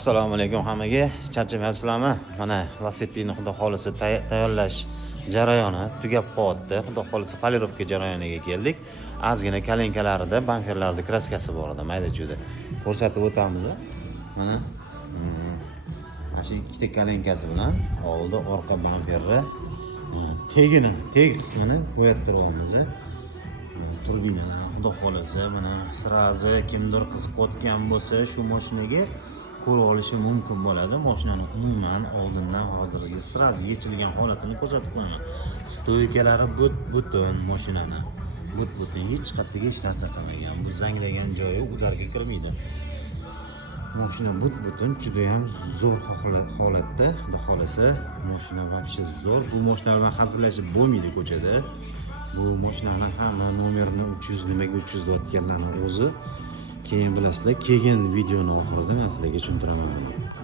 Assalomu alaykum hammaga. Charchamayapsizlarmi? Mana Lacetti'ni xudo xolisi tayyorlash jarayoni tugab qoldi. Xudo xolisi polirovka jarayoniga keldik. Ozgina kalenkalarida bamperlarda kraskasi bor edi, mayda-chuyda. Ko'rsatib o'tamiz. Mana shu ikkita kalenkasi bilan oldi orqa bamperni teg qismini qo'yattiramiz. Turbinalar xudo xolisi mana sirazi kimdir qiziqayotgan bo'lsa shu mashinaga ko'ra olishi mumkin bo'ladi. Mashinani umuman oldindan hozirgi sirazi yechilgan holatini ko'rsatib qo'yaman. Stoykalari butun mashinani. Butun hech qayerga hech narsa qilmagan. Bu zanglagan joyi ularga kirmaydi. Mashina butun juda ham zo'r holatda. Xudo xolisi mashina вообще zo'r. Bu mashinalar bilan hazillashib bo'lmaydi ko'chada. Bu mashinalar hamma nomerini 300 nimaga 300 deyotganlarni o'zi keyin bilasizlar. Keyin videoni oxirida men sizlarga tushuntiraman buni.